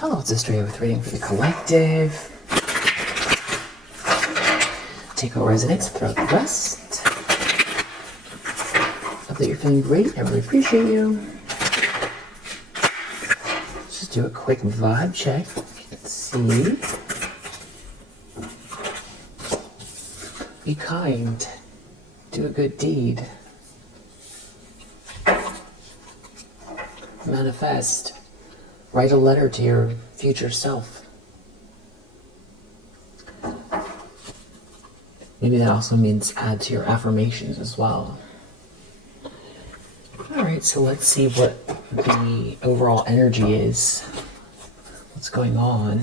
Hello, it's Astrea with reading for the collective. Take what resonates, throw the rest. Hope that you're feeling great. I really appreciate you. Let's just do a quick vibe check. Let's see. Be kind. Do a good deed. Manifest. Write a letter to your future self. Maybe that also means add to your affirmations as well. Alright, so let's see what the overall energy is. What's going on?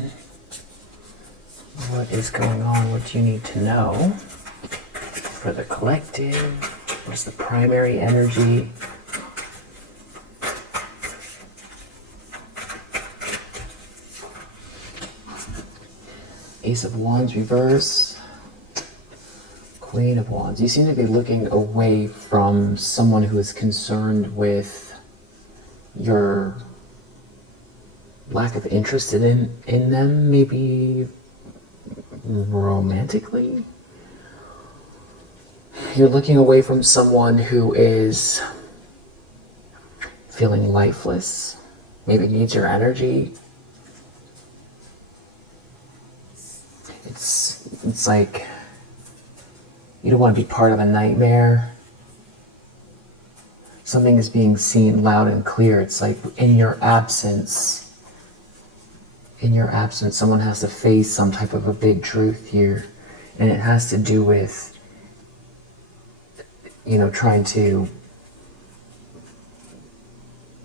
What is going on? What do you need to know? For the collective, what's the primary energy? Ace of Wands reverse, Queen of Wands. You seem to be looking away from someone who is concerned with your lack of interest in them, maybe romantically. You're looking away from someone who is feeling lifeless, maybe needs your energy. It's like you don't want to be part of a nightmare. Something is being seen loud and clear. It's like in your absence, someone has to face some type of a big truth here. And it has to do with, trying to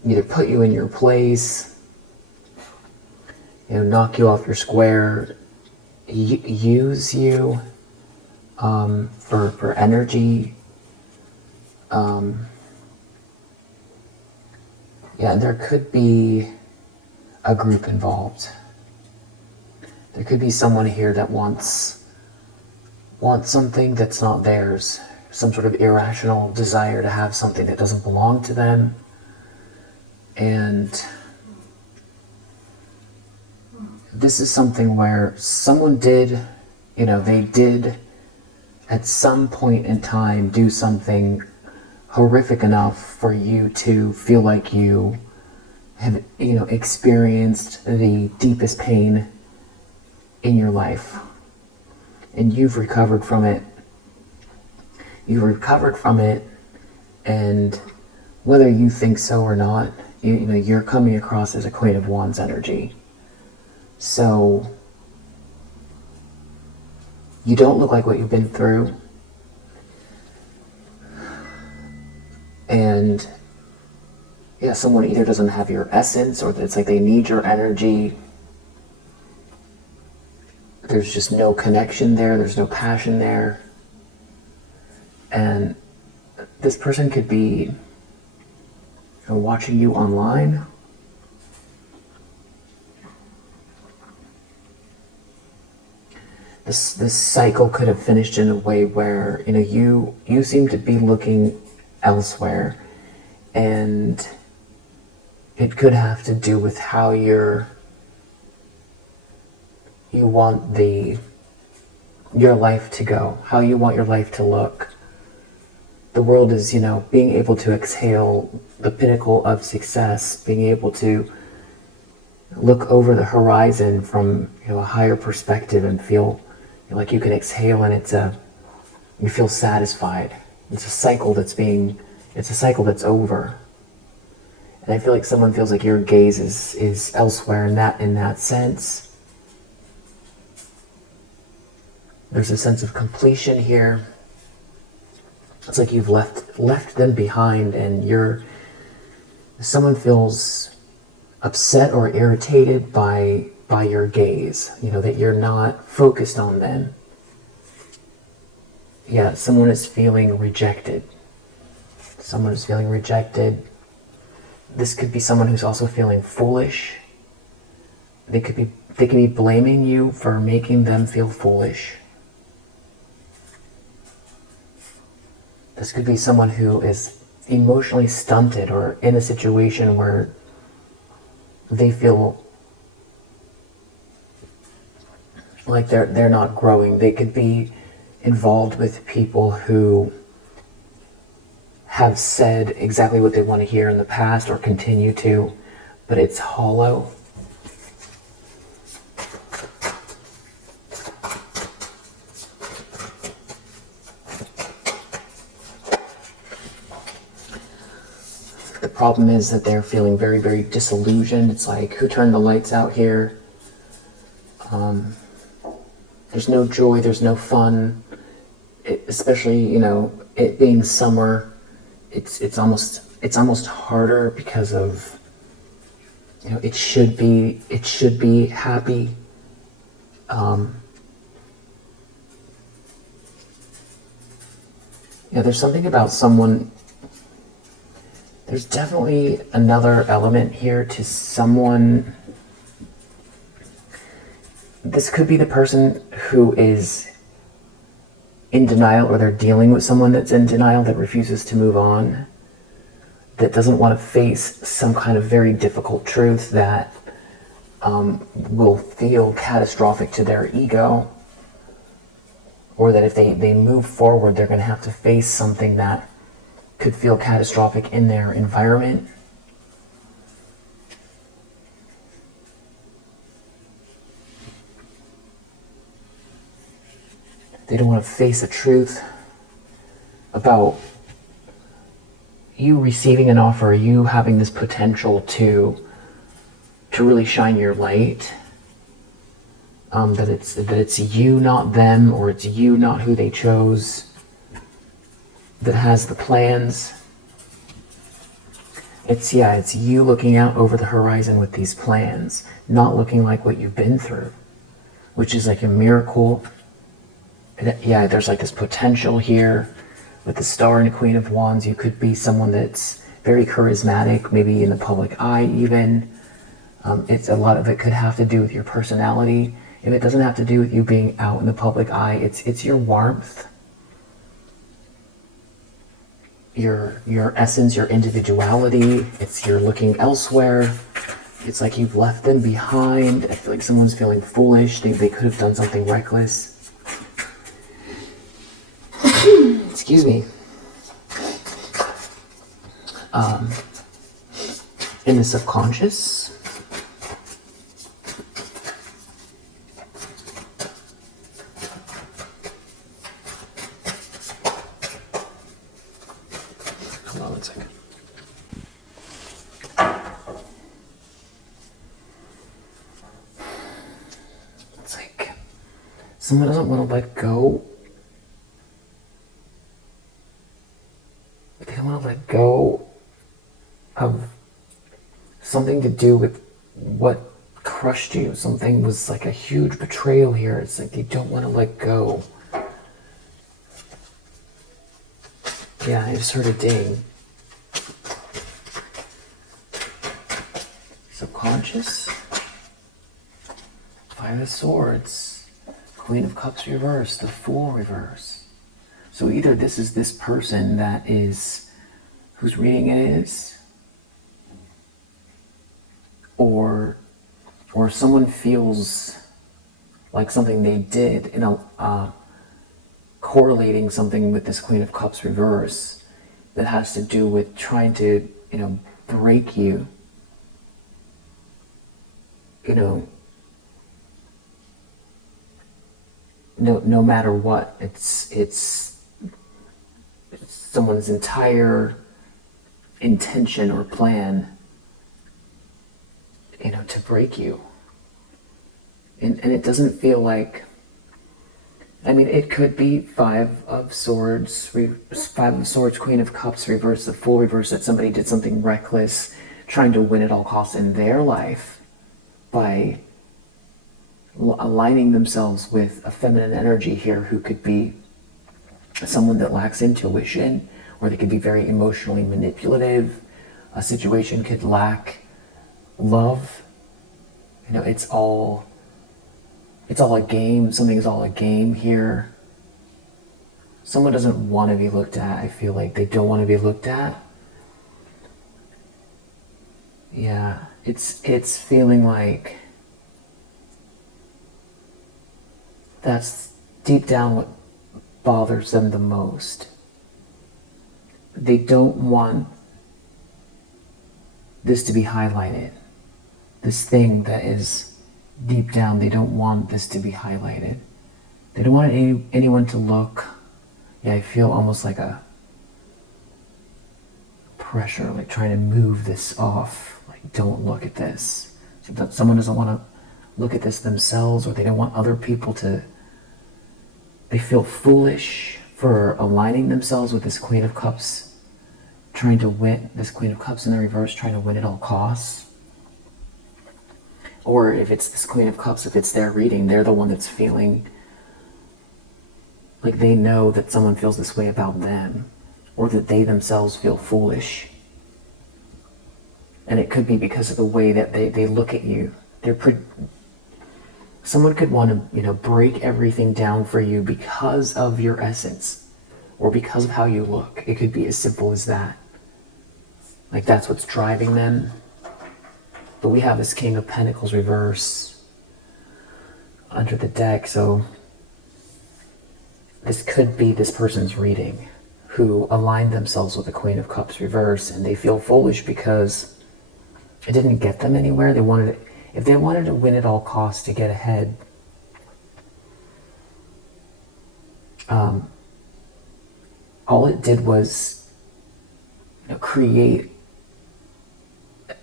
either put you in your place, knock you off your square, use you for energy. There could be a group involved. There could be someone here that wants something that's not theirs, some sort of irrational desire to have something that doesn't belong to them. And this is something where someone did at some point in time do something horrific enough for you to feel like you have, experienced the deepest pain in your life. And you've recovered from it. And whether you think so or not, you're coming across as a Queen of Wands energy. So you don't look like what you've been through. And someone either doesn't have your essence, or it's like they need your energy. There's just no connection there. There's no passion there. And this person could be watching you online. This cycle could have finished in a way where you seem to be looking elsewhere, and it could have to do with how you want your life to go, how you want your life to look. The world is, being able to exhale the pinnacle of success, being able to look over the horizon from a higher perspective and feel like you can exhale, and you feel satisfied. It's a cycle that's over. And I feel like someone feels like your gaze is elsewhere in that sense. There's a sense of completion here. It's like you've left them behind, and someone feels upset or irritated by your gaze, that you're not focused on them. Someone is feeling rejected. This could be someone who's also feeling foolish. They can be blaming you for making them feel foolish. This could be someone who is emotionally stunted or in a situation where they feel like they're not growing. They could be involved with people who have said exactly what they want to hear in the past or continue to, but it's hollow. The problem is that they're feeling very, very disillusioned. It's like, who turned the lights out here? There's no joy, there's no fun. Especially, it being summer, it's almost harder because of, it should be happy. There's something about someone. There's definitely another element here to someone. This could be the person who is in denial, or they're dealing with someone that's in denial, that refuses to move on, that doesn't want to face some kind of very difficult truth that will feel catastrophic to their ego, or that if they move forward, they're going to have to face something that could feel catastrophic in their environment. They don't want to face the truth about you receiving an offer, you having this potential to really shine your light. That it's you, not them, or it's you, not who they chose, that has the plans. It's you looking out over the horizon with these plans, not looking like what you've been through, which is like a miracle. Yeah, there's like this potential here with the Star and Queen of Wands. You could be someone that's very charismatic, maybe in the public eye even. It's a lot of it could have to do with your personality. If it doesn't have to do with you being out in the public eye, it's your warmth, your essence, your individuality. It's your looking elsewhere. It's like you've left them behind. I feel like someone's feeling foolish. They could have done something reckless. Excuse me. In the subconscious. Hold on 1 second. It's like someone doesn't want to let go. They don't want to let go of something to do with what crushed you. Something was like a huge betrayal here. It's like they don't want to let go. Yeah, I just heard a ding. Subconscious. Five of Swords. Queen of Cups reverse. The Fool reverse. So either this is this person that is, whose reading it is, or someone feels like something they did, correlating something with this Queen of Cups reverse that has to do with trying to, break you, no matter what. It's someone's entire intention or plan, to break you. And it doesn't feel like, it could be Five of Swords, Queen of Cups reverse, the Fool reverse, that somebody did something reckless, trying to win at all costs in their life by aligning themselves with a feminine energy here, who could be someone that lacks intuition, or they could be very emotionally manipulative. A situation could lack love. It's all a game. Something is all a game here. Someone doesn't want to be looked at. I feel like they don't want to be looked at. Yeah, it's feeling like That's deep down what bothers them the most. They don't want this to be highlighted. This thing that is deep down, they don't want this to be highlighted. They don't want anyone to look. Yeah, I feel almost like a pressure, like trying to move this off. Like, don't look at this. So someone doesn't want to look at this themselves, or they don't want other people to. They feel foolish for aligning themselves with this Queen of Cups, trying to win, this Queen of Cups in the reverse, trying to win at all costs. Or if it's this Queen of Cups, if it's their reading, they're the one that's feeling like they know that someone feels this way about them, or that they themselves feel foolish. And it could be because of the way that they look at you. Someone could want to, break everything down for you because of your essence, or because of how you look. It could be as simple as that. Like, that's what's driving them. But we have this King of Pentacles reverse under the deck, so this could be this person's reading, who aligned themselves with the Queen of Cups reverse, and they feel foolish because it didn't get them anywhere. If they wanted to win at all costs to get ahead, all it did was create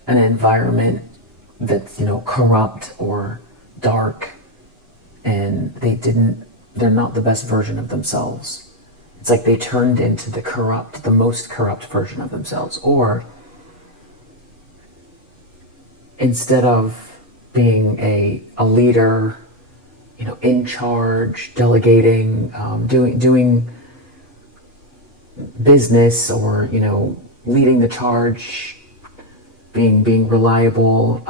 an environment that's corrupt or dark, and they're not the best version of themselves. It's like they turned into the most corrupt version of themselves. Or instead of being a leader, in charge, delegating, doing business, or leading the charge, being reliable,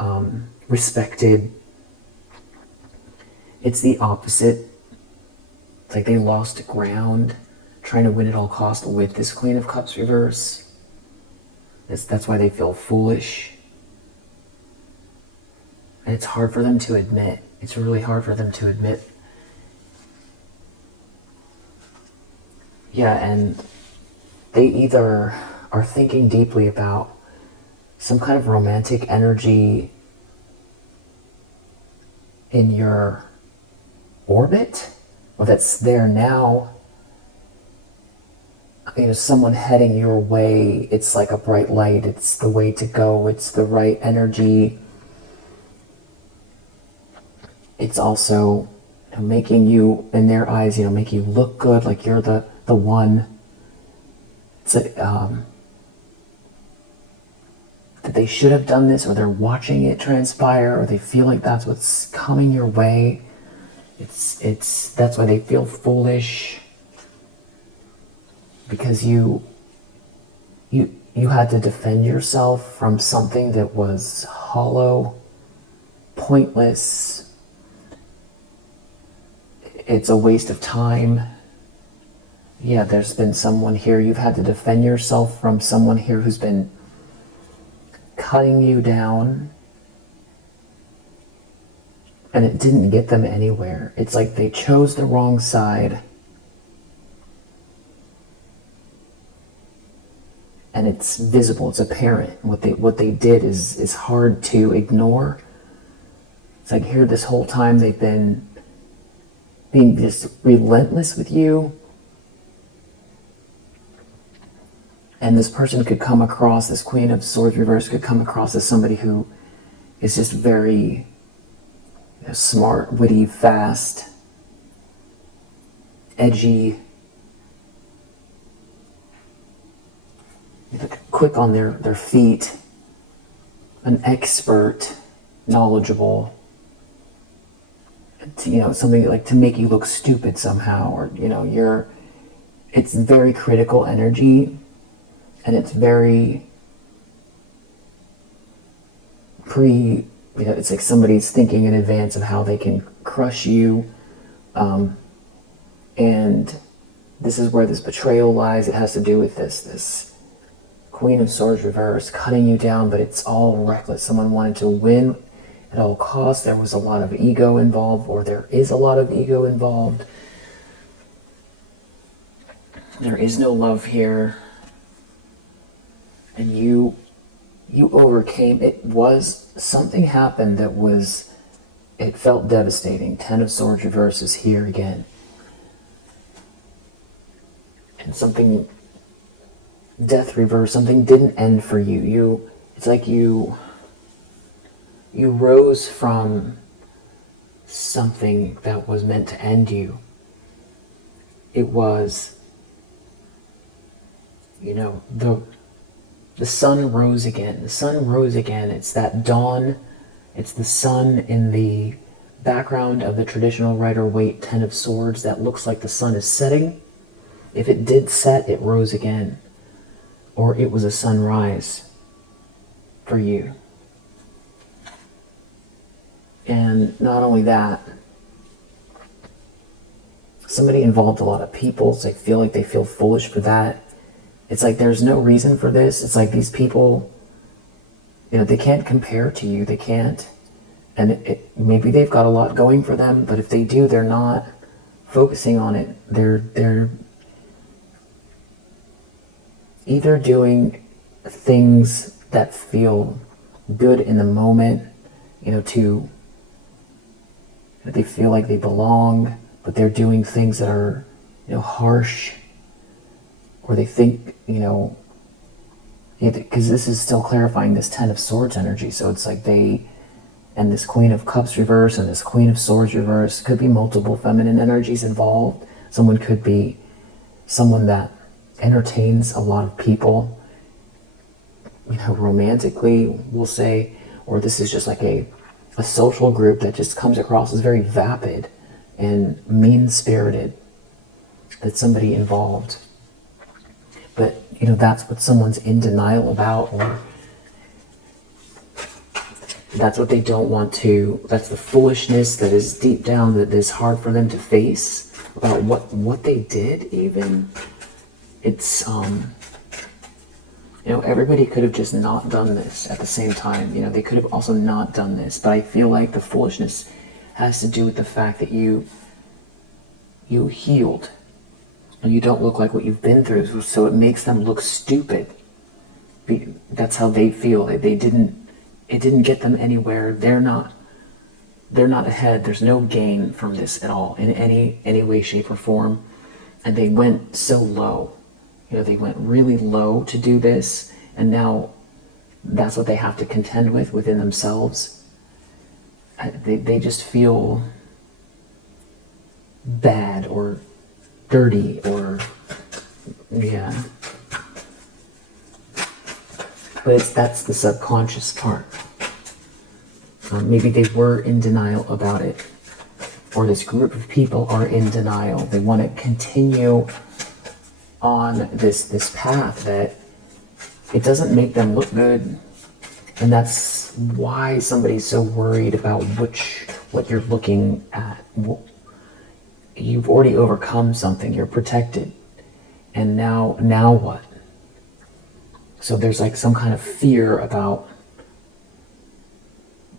respected, it's the opposite. It's like they lost ground trying to win at all costs with this Queen of Cups reverse. That's why they feel foolish. And it's hard for them to admit. It's really hard for them to admit. Yeah, and they either are thinking deeply about some kind of romantic energy in your orbit, or that's there now. Someone heading your way. It's like a bright light. It's the way to go. It's the right energy. It's also making you, in their eyes, make you look good, like you're the one. It's like, that they should have done this, or they're watching it transpire, or they feel like that's what's coming your way. That's why they feel foolish, because you had to defend yourself from something that was hollow, pointless. It's a waste of time. Yeah, there's been someone here, you've had to defend yourself from someone here who's been cutting you down, and it didn't get them anywhere. It's like they chose the wrong side, and it's visible, it's apparent. What they did is hard to ignore. It's like here this whole time they've been being just relentless with you. And this person could come across, this Queen of Swords reverse could come across as somebody who is just very smart, witty, fast, edgy, quick on their feet, an expert, knowledgeable, something like to make you look stupid somehow, or it's very critical energy, and it's very it's like somebody's thinking in advance of how they can crush you, and this is where this betrayal lies. It has to do with this Queen of Swords reverse cutting you down, but it's all reckless. Someone wanted to win at all costs. There was a lot of ego involved, or there is a lot of ego involved. There is no love here. And you overcame. It was, something happened that was, it felt devastating. Ten of Swords reverse is here again. And something, death reverse, something didn't end for you. It's like you rose from something that was meant to end you. It was, the sun rose again. The sun rose again. It's that dawn. It's the sun in the background of the traditional Rider-Waite Ten of Swords that looks like the sun is setting. If it did set, it rose again. Or it was a sunrise for you. And not only that, somebody involved a lot of people, so they feel foolish for that. It's like there's no reason for this. It's like these people, they can't compare to you. They can't. And maybe they've got a lot going for them, but if they do, they're not focusing on it. They're either doing things that feel good in the moment, they feel like they belong, but they're doing things that are, harsh, or they think, because this is still clarifying this Ten of Swords energy, so it's like and this Queen of Cups reverse and this Queen of Swords reverse, could be multiple feminine energies involved. Someone could be someone that entertains a lot of people, romantically, we'll say, or this is just like a social group that just comes across as very vapid and mean-spirited. That's somebody involved. But, that's what someone's in denial about, or that's what they don't want to, that's the foolishness that is deep down, that is hard for them to face about what they did even. It's, everybody could have just not done this at the same time. They could have also not done this, but I feel like the foolishness has to do with the fact that you healed. And you don't look like what you've been through, so it makes them look stupid. That's how they feel. It didn't get them anywhere. They're not ahead. There's no gain from this at all in any way, shape, or form. And they went so low. They went really low to do this, and now that's what they have to contend with within themselves. They just feel bad or dirty, or but that's the subconscious part. Maybe they were in denial about it, or this group of people are in denial. They want to continue on this path that it doesn't make them look good, and that's why somebody's so worried about what you're looking at. You've already overcome something. You're protected, and now what? So there's like some kind of fear about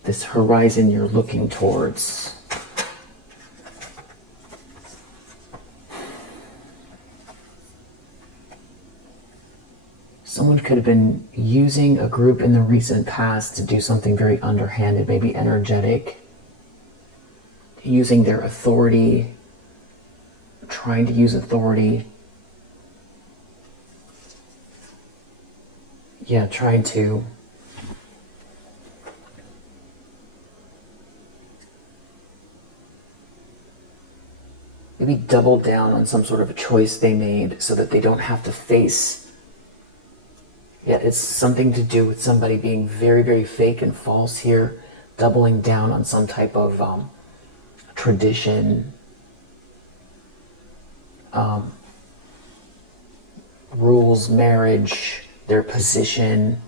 this horizon you're looking towards. Someone could have been using a group in the recent past to do something very underhanded, maybe energetic, using their authority, trying to use authority. Trying to maybe double down on some sort of a choice they made so that they don't have to face. It's something to do with somebody being very, very fake and false here, doubling down on some type of tradition, rules, marriage, their position.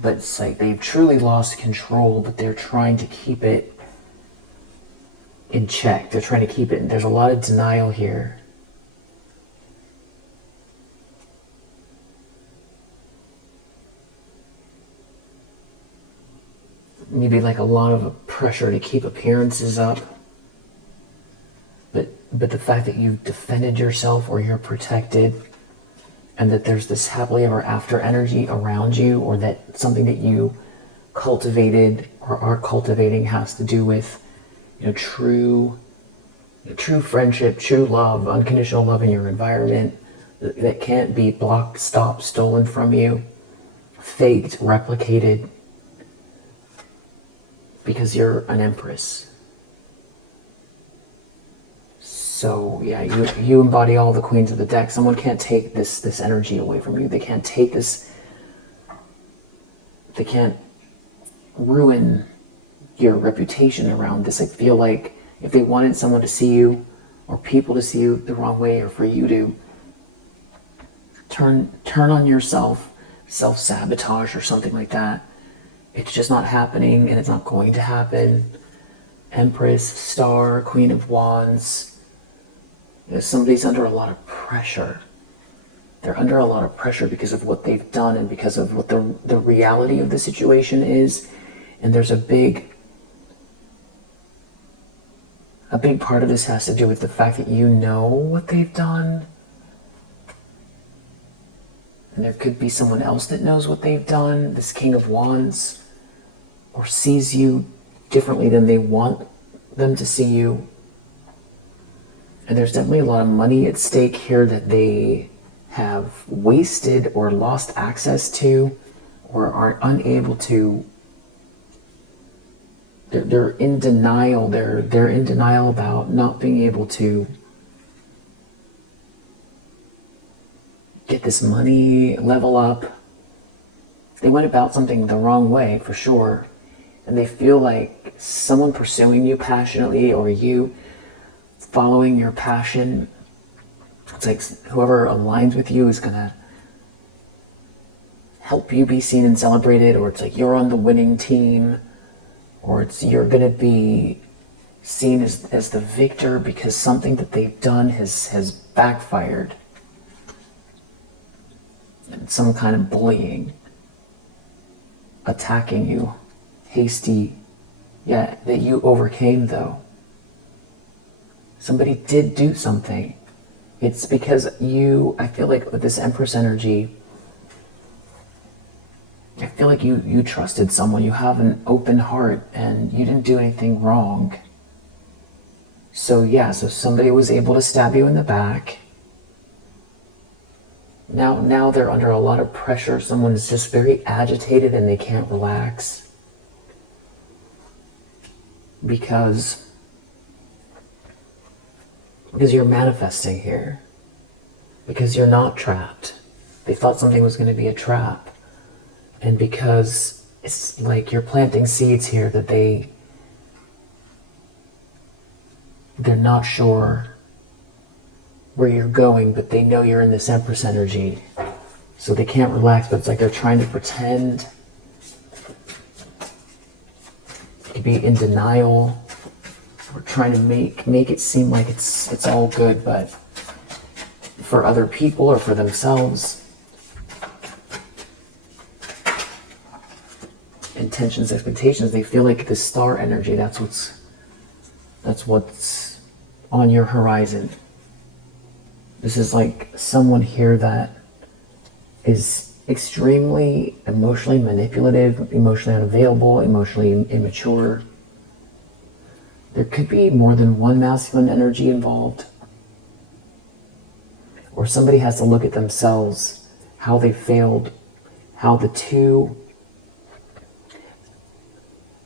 But it's like they've truly lost control, but they're trying to keep it in check. They're trying to keep it, there's a lot of denial here. maybe like a lot of pressure to keep appearances up. But the fact that you've defended yourself or you're protected, and that there's this happily ever after energy around you, or that something that you cultivated or are cultivating has to do with, true friendship, true love, unconditional love in your environment that can't be blocked, stopped, stolen from you, faked, replicated, because you're an Empress. So yeah, you embody all the queens of the deck. Someone can't take this energy away from you. They can't take this. They can't ruin your reputation around this. I feel like if they wanted someone to see you, or people to see you the wrong way, or for you to turn on yourself, self-sabotage or something like that, it's just not happening, and it's not going to happen. Empress, Star, Queen of Wands. Somebody's under a lot of pressure. They're under a lot of pressure because of what they've done and because of what the reality of the situation is. And there's a big part of this has to do with the fact that you know what they've done. And there could be someone else that knows what they've done, this King of Wands, or sees you differently than they want them to see you. And there's definitely a lot of money at stake here that they have wasted or lost access to, or are unable to. They're in denial. They're in denial about not being able to get this money, level up. They went about something the wrong way, for sure. And they feel like someone pursuing you passionately, or you following your passion, it's like whoever aligns with you is gonna help you be seen and celebrated, or it's like you're on the winning team, or it's you're gonna be seen as the victor because something that they've done has backfired. And some kind of bullying, attacking you, hasty, yeah, that you overcame though. Somebody did do something. It's because I feel like with this Empress energy, I feel like you trusted someone. You have an open heart and you didn't do anything wrong. So yeah, so somebody was able to stab you in the back. Now they're under a lot of pressure. Someone is just very agitated and they can't relax. Because you're manifesting here. Because you're not trapped. They thought something was going to be a trap. And because it's like you're planting seeds here that they're not sure where you're going, but they know you're in this Empress energy. So they can't relax, but it's like they're trying to pretend to be in denial. We're trying to make it seem like it's all good, but for other people or for themselves, intentions, expectations, they feel like this star energy, that's what's on your horizon. This is like someone here that is extremely emotionally manipulative, emotionally unavailable, emotionally immature. There could be more than one masculine energy involved. Or somebody has to look at themselves, how they failed, how the two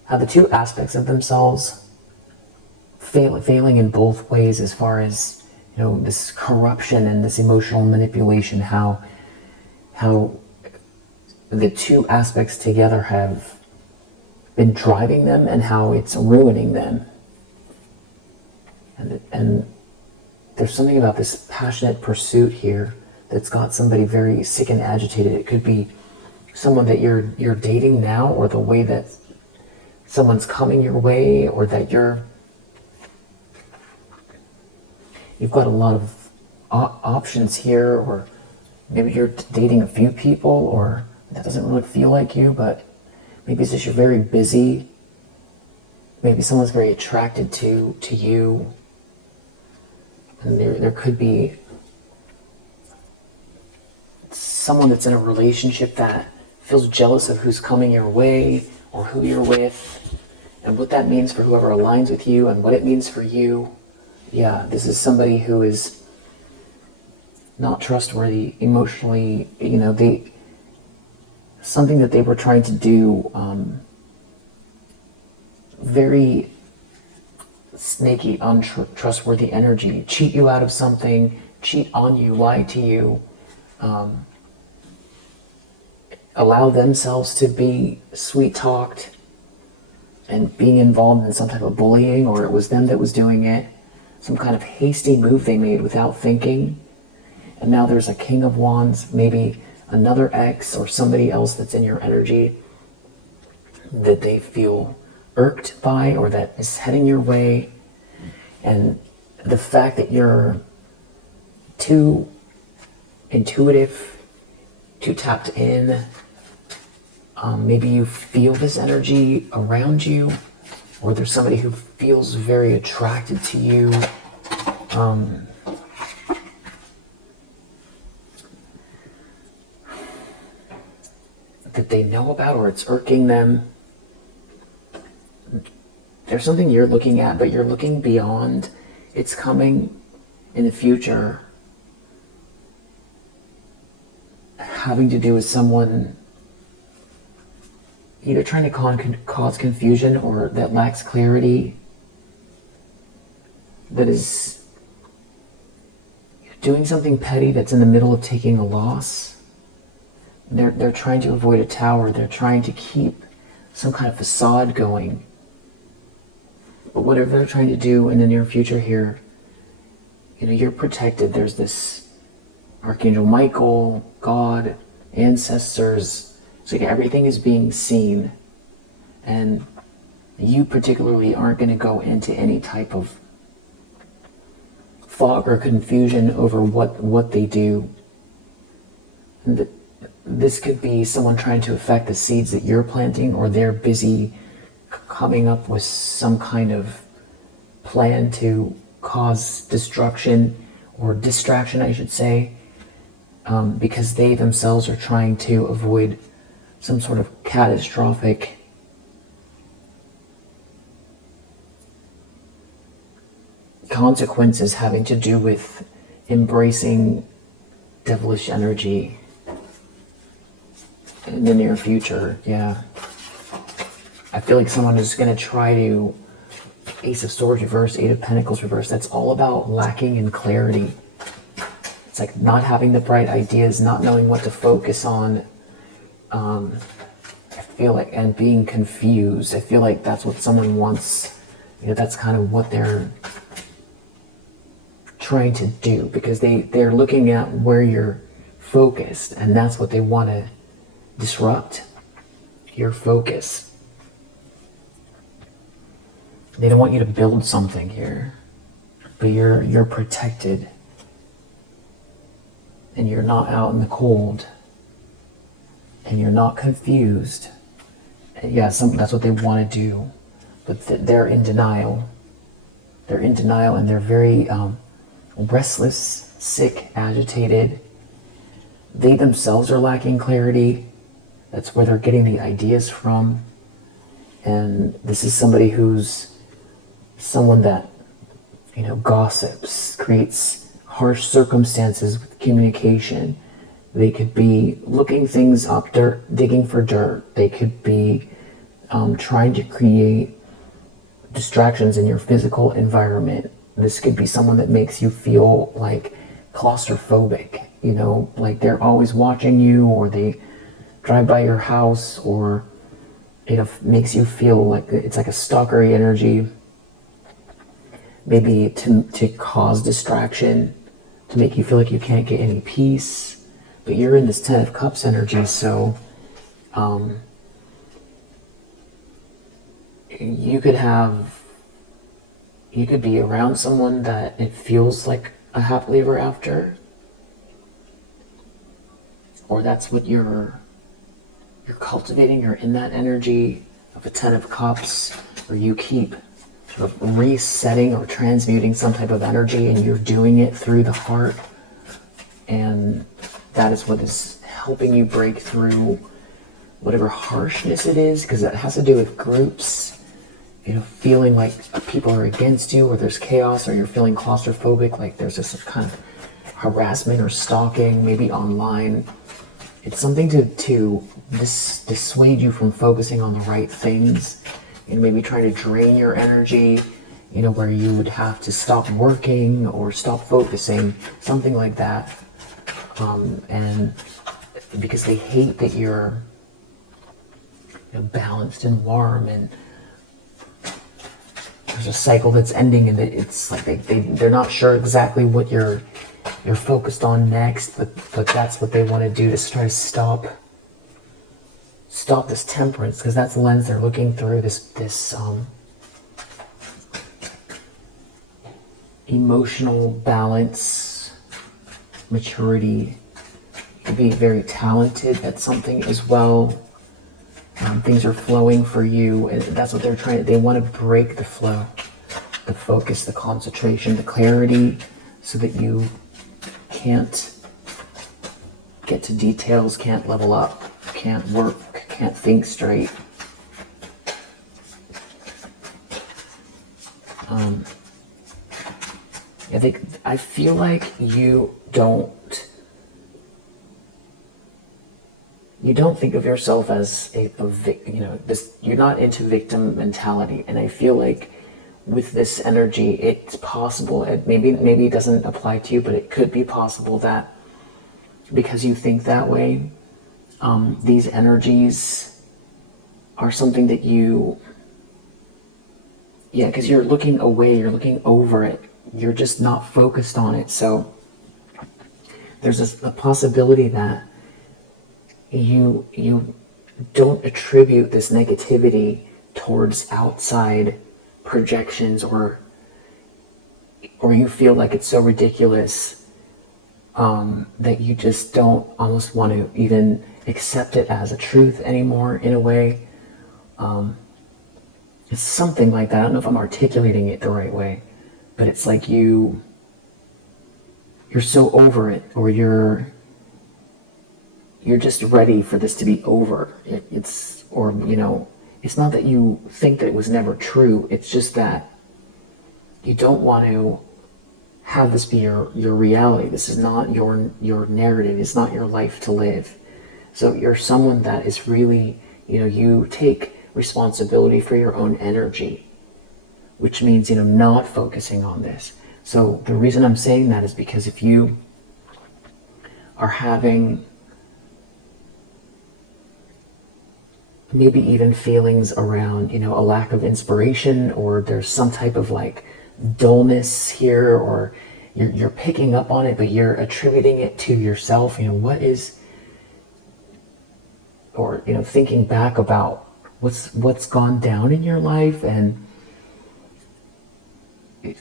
aspects of themselves failing in both ways, as far as this corruption and this emotional manipulation, how the two aspects together have been driving them and how it's ruining them. And there's something about this passionate pursuit here that's got somebody very sick and agitated. It could be someone that you're dating now, or the way that someone's coming your way, or that you've got a lot of options here, or maybe you're dating a few people, or that doesn't really feel like you, but maybe it's just you're very busy maybe someone's very attracted to you, and there could be someone that's in a relationship that feels jealous of who's coming your way or who you're with, and what that means for whoever aligns with you and what it means for you. Yeah, this is somebody who is not trustworthy emotionally. Something that they were trying to do, very snaky, untrustworthy energy, cheat you out of something, cheat on you, lie to you, allow themselves to be sweet-talked and being involved in some type of bullying, or it was them that was doing it, some kind of hasty move they made without thinking. And now there's a King of Wands, maybe another ex or somebody else that's in your energy that they feel irked by or that is heading your way. And the fact that you're too intuitive, too tapped in, maybe you feel this energy around you, or there's somebody who feels very attracted to you. That they know about, or it's irking them. There's something you're looking at, but you're looking beyond. It's coming in the future, having to do with someone either trying to cause confusion or that lacks clarity, that is doing something petty, that's in the middle of taking a loss. They're trying to avoid a tower. They're trying to keep some kind of facade going. But whatever they're trying to do in the near future here, you're protected. There's this Archangel Michael, God, ancestors. It's like everything is being seen. And you particularly aren't going to go into any type of fog or confusion over what they do. And this could be someone trying to affect the seeds that you're planting, or they're busy coming up with some kind of plan to cause destruction or distraction, I should say, because they themselves are trying to avoid some sort of catastrophic consequences having to do with embracing devilish energy in the near future. Yeah. I feel like someone is going to try to Ace of Swords reverse, Eight of Pentacles reverse. That's all about lacking in clarity. It's like not having the bright ideas, not knowing what to focus on. I feel like, and being confused. I feel like that's what someone wants. That's kind of what they're trying to do, because they're looking at where you're focused, and that's what they want to disrupt, your focus. They don't want you to build something here, but you're protected, and you're not out in the cold, and you're not confused. And yeah, that's what they want to do, but they're in denial. They're in denial, and they're very restless, sick, agitated. They themselves are lacking clarity. That's where they're getting the ideas from. And this is somebody who's someone that, gossips, creates harsh circumstances with communication. They could be looking things up, digging for dirt. They could be trying to create distractions in your physical environment. This could be someone that makes you feel like claustrophobic, like they're always watching you, or they drive by your house, or makes you feel like it's like a stalkery energy, maybe to cause distraction, to make you feel like you can't get any peace. But you're in this Ten of Cups energy, so you could be around someone that it feels like a happily ever after, or that's what you're cultivating. You're in that energy of a Ten of Cups. or you keep sort of resetting or transmuting some type of energy, and you're doing it through the heart. And that is what is helping you break through whatever harshness it is, because it has to do with groups, feeling like people are against you, or there's chaos, or you're feeling claustrophobic, like there's this kind of harassment or stalking, maybe online. It's something to dissuade you from focusing on the right things, and maybe trying to drain your energy, where you would have to stop working or stop focusing, something like that. And because they hate that you're balanced and warm, and there's a cycle that's ending, and it's like they're not sure exactly what you're focused on next, but that's what they want to do, to try to stop this temperance, because that's the lens they're looking through, this emotional balance, maturity. You can be very talented at something as well. Things are flowing for you, and that's what they're trying. They want to break the flow, the focus, the concentration, the clarity, so that you can't get to details, can't level up, can't work, can't think straight. I feel like you don't think of yourself as you're not into victim mentality, and I feel like with this energy, it's possible. Maybe it doesn't apply to you, but it could be possible that because you think that way, these energies are something that because you're looking away, you're looking over it, you're just not focused on it. So there's a possibility that you don't attribute this negativity towards outside projections, or you feel like it's so ridiculous that you just don't almost want to even accept it as a truth anymore, in a way. It's something like that. I don't know if I'm articulating it the right way, but it's like you're so over it, or you're just ready for this to be over. It's not that you think that it was never true. It's just that you don't want to have this be your reality. This is not your narrative. It's not your life to live. So you're someone that is really, you take responsibility for your own energy, which means, not focusing on this. So the reason I'm saying that is because if you are having maybe even feelings around, a lack of inspiration, or there's some type of like dullness here, or you're picking up on it, but you're attributing it to yourself, thinking back about what's gone down in your life and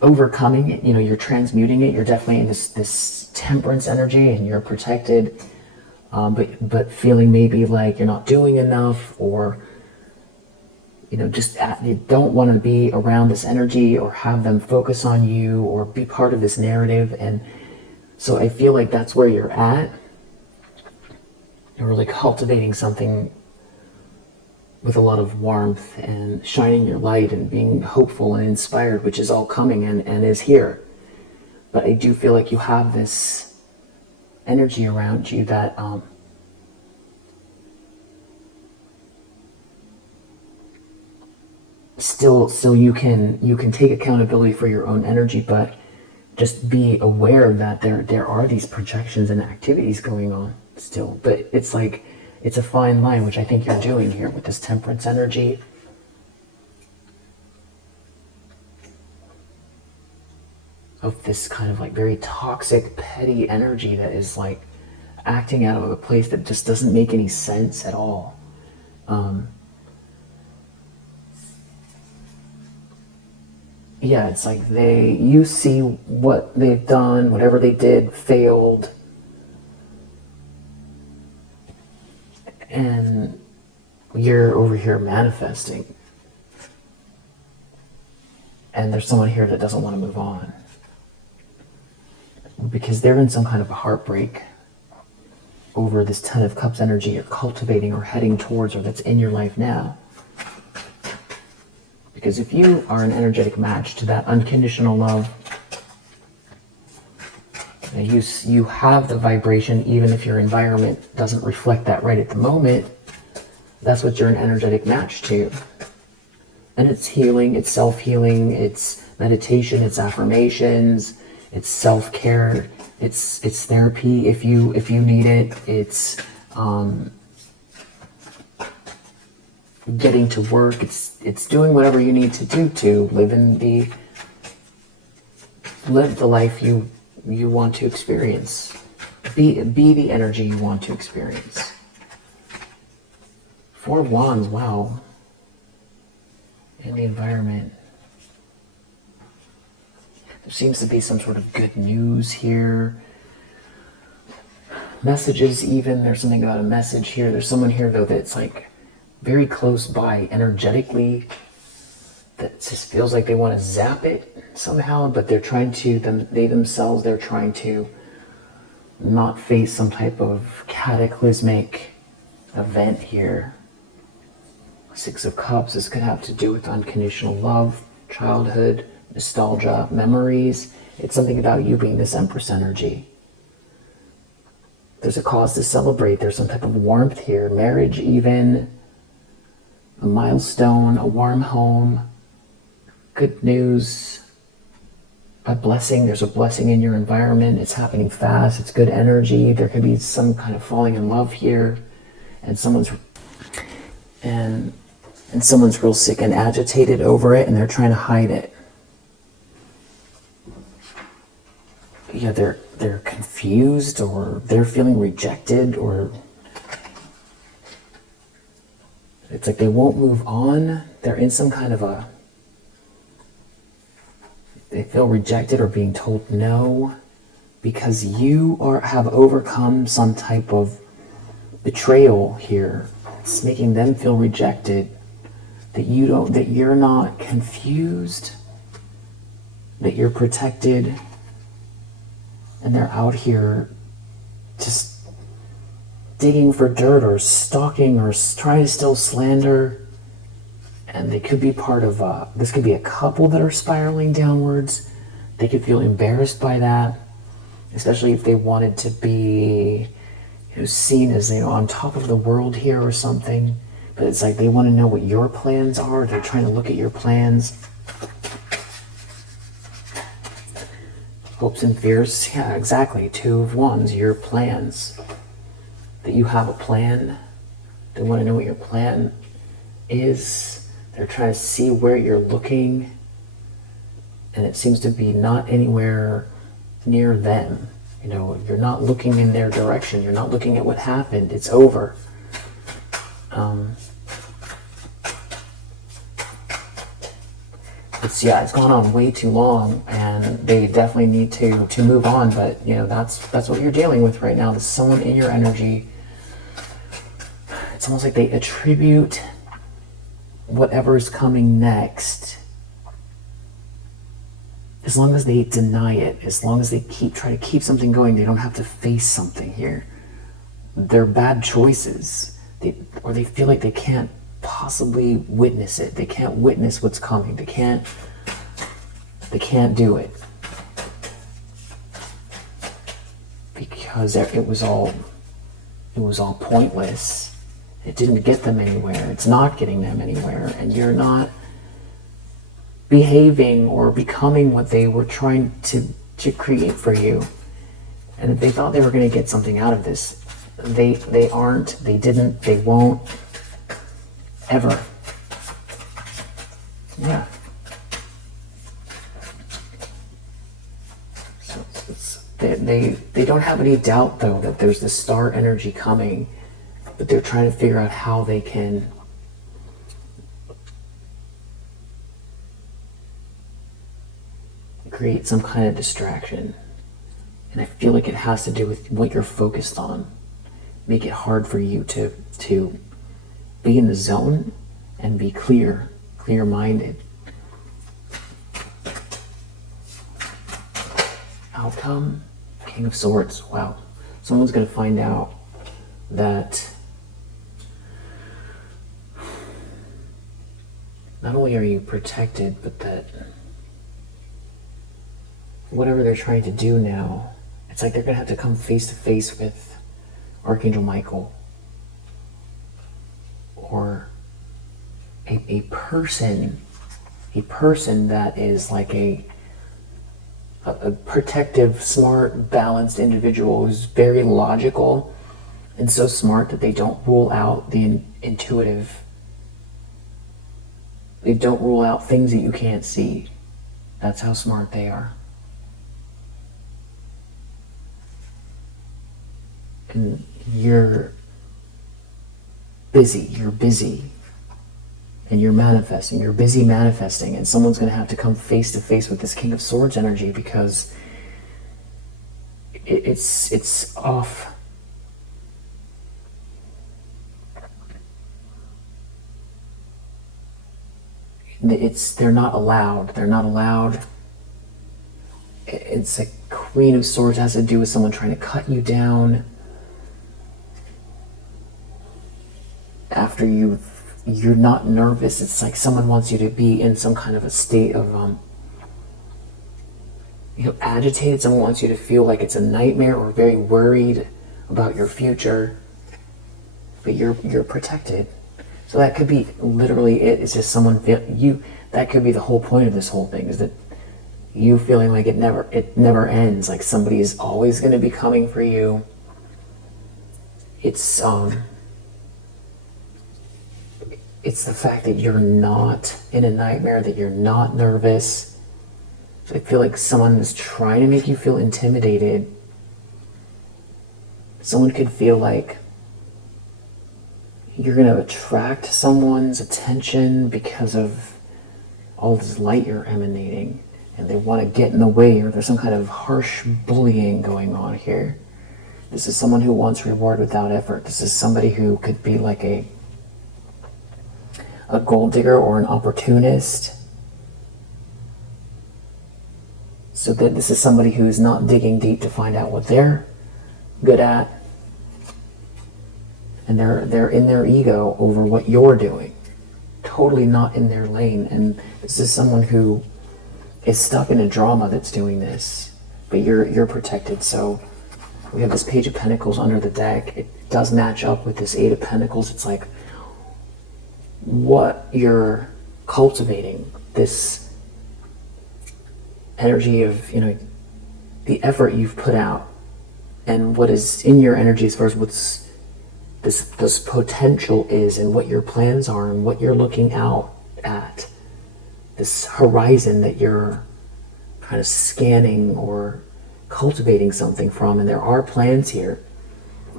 overcoming it, you're transmuting it, you're definitely in this temperance energy, and you're protected. But feeling maybe like you're not doing enough, or you don't want to be around this energy, or have them focus on you, or be part of this narrative. And so I feel like that's where you're at. You're really cultivating something with a lot of warmth, and shining your light, and being hopeful and inspired, which is all coming and is here. But I do feel like you have this energy around you that still you can take accountability for your own energy, but just be aware that there are these projections and activities going on still. But it's like, it's a fine line, which I think you're doing here with this temperance energy. Of this kind of like very toxic, petty energy that is like acting out of a place that just doesn't make any sense at all. It's like you see what they've done, whatever they did failed, and you're over here manifesting. And there's someone here that doesn't want to move on because they're in some kind of a heartbreak over this Ten of Cups energy you're cultivating or heading towards, or that's in your life now. Because if you are an energetic match to that unconditional love, you have the vibration, even if your environment doesn't reflect that right at the moment. That's what you're an energetic match to. And it's healing, it's self-healing, it's meditation, it's affirmations, it's self-care, it's therapy if you need it, it's getting to work, it's doing whatever you need to do to live the life you want to experience. Be the energy you want to experience. Four of Wands, wow. In the environment. There seems to be some sort of good news here. Messages even, there's something about a message here. There's someone here though that's like very close by energetically, that just feels like they want to zap it somehow, but they're trying to, they're trying to not face some type of cataclysmic event here. Six of Cups, this could have to do with unconditional love, childhood, nostalgia, memories. It's something about you being this Empress energy. There's a cause to celebrate. There's some type of warmth here. Marriage even. A milestone, a warm home. Good news. A blessing. There's a blessing in your environment. It's happening fast. It's good energy. There could be some kind of falling in love here. And someone's real sick and agitated over it, and they're trying to hide it. Yeah, they're confused, or they're feeling rejected, or it's like they won't move on. They're in some kind of they feel rejected or being told no because you have overcome some type of betrayal here. It's making them feel rejected. That you're not confused, that you're protected, and they're out here just digging for dirt or stalking or trying to still slander. And they could be part of this could be a couple that are spiraling downwards. They could feel embarrassed by that, especially if they wanted to be seen as on top of the world here or something. But it's like they want to know what your plans are. They're trying to look at your plans. Hopes and fears. Yeah, exactly. Two of Wands, your plans. That you have a plan. They want to know what your plan is. They're trying to see where you're looking. And it seems to be not anywhere near them. You're not looking in their direction. You're not looking at what happened. It's over. It's gone on way too long, and they definitely need to move on. But that's what you're dealing with right now. There's someone in your energy. It's almost like they attribute whatever's coming next, as long as they deny it, as long as they try to keep something going, they don't have to face something here. They're bad choices, or they feel like they can't possibly witness it. They can't witness what's coming. They can't do it because it was all pointless. It didn't get them anywhere. It's not getting them anywhere, and you're not behaving or becoming what they were trying to create for you. And if they thought they were going to get something out of this, they aren't, they didn't, they won't, ever. Yeah. So they don't have any doubt though that there's this star energy coming, but they're trying to figure out how they can create some kind of distraction. And I feel like it has to do with what you're focused on. Make it hard for you to be in the zone and be clear-minded. outcome, King of Swords. Wow. Someone's going to find out that not only are you protected, but that whatever they're trying to do now, it's like they're going to have to come face to face with Archangel Michael, or a person that is like a protective, smart, balanced individual who's very logical and so smart that they don't rule out the intuitive. They don't rule out things that you can't see. That's how smart they are. And you're busy, and you're manifesting, you're busy manifesting, and someone's going to have to come face to face with this King of Swords energy, because it's off. They're not allowed. It's a Queen of Swords. It has to do with someone trying to cut you down after you're not nervous. It's like someone wants you to be in some kind of a state of agitated. Someone wants you to feel like it's a nightmare or very worried about your future, but you're protected. So that could be literally it. It's just someone that could be the whole point of this whole thing, is that you feeling like it never ends, like somebody is always going to be coming for you. It's the fact that you're not in a nightmare, that you're not nervous. So I feel like someone is trying to make you feel intimidated. Someone could feel like you're going to attract someone's attention because of all this light you're emanating, and they want to get in the way, or there's some kind of harsh bullying going on here. This is someone who wants reward without effort. This is somebody who could be like a gold digger or an opportunist. So that this is somebody who's not digging deep to find out what they're good at, and they're in their ego over what you're doing, totally not in their lane. And this is someone who is stuck in a drama that's doing this, but you're protected. So we have this Page of Pentacles under the deck. It does match up with this Eight of Pentacles. It's like what you're cultivating, this energy of the effort you've put out, and what is in your energy as far as what's this potential is, and what your plans are, and what you're looking out at, this horizon that you're kind of scanning or cultivating something from. And there are plans here,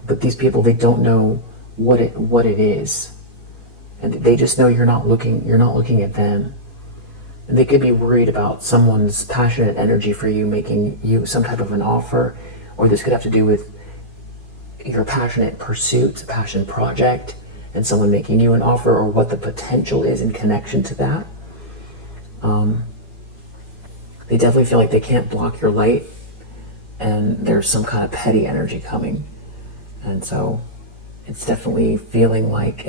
but these people, they don't know what it is, and they just know you're not looking at them. And they could be worried about someone's passionate energy for you making you some type of an offer, or this could have to do with your passionate pursuits, a passion project, and someone making you an offer, or what the potential is in connection to that. They definitely feel like they can't block your light, and there's some kind of petty energy coming. And so it's definitely feeling like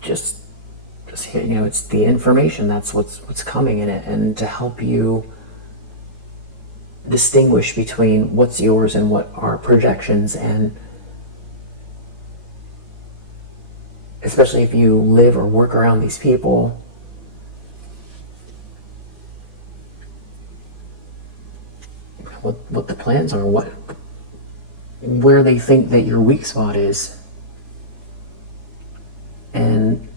just it's the information, that's what's coming in it, and to help you distinguish between what's yours and what are projections. And especially if you live or work around these people, what the plans are, where they think that your weak spot is. And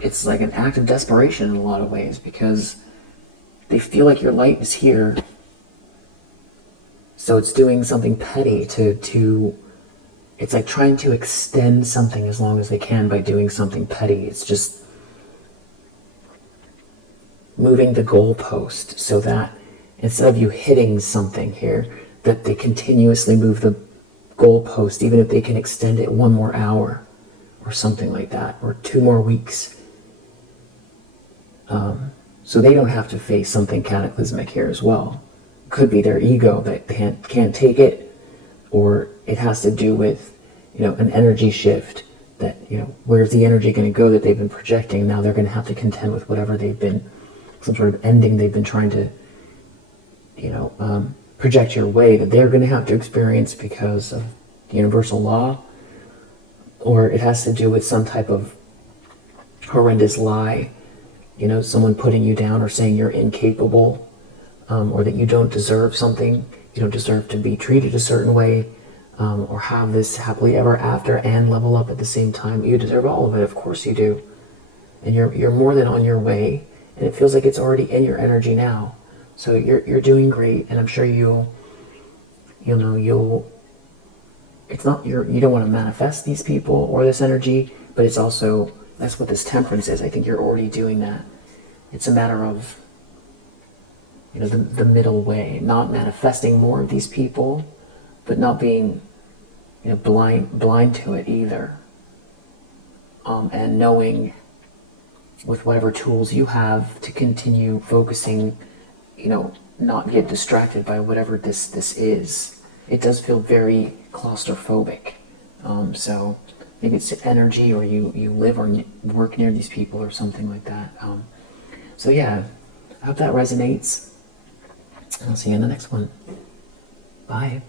it's like an act of desperation in a lot of ways, because they feel like your light is here. So it's doing something petty to it's like trying to extend something as long as they can by doing something petty. It's just moving the goalpost so that instead of you hitting something here, that they continuously move the goalpost, even if they can extend it 1 more hour or something like that, or 2 more weeks. So they don't have to face something cataclysmic here as well. It could be their ego that can't take it, or it has to do with, an energy shift that, where's the energy going to go that they've been projecting? Now they're going to have to contend with whatever some sort of ending they've been trying to, project your way, that they're going to have to experience because of the universal law. Or it has to do with some type of horrendous lie, someone putting you down or saying you're incapable, or that you don't deserve something, you don't deserve to be treated a certain way, or have this happily ever after and level up at the same time. You deserve all of it, of course you do. And you're more than on your way, and it feels like it's already in your energy now. So you're doing great, and I'm sure it's not you don't want to manifest these people or this energy, but it's also, that's what this temperance is. I think you're already doing that. It's a matter of, the middle way, not manifesting more of these people, but not being, blind to it either. And knowing with whatever tools you have to continue focusing, not get distracted by whatever this is. It does feel very claustrophobic. So maybe it's energy, or you live or work near these people or something like that. So yeah, I hope that resonates. I'll see you in the next one. Bye.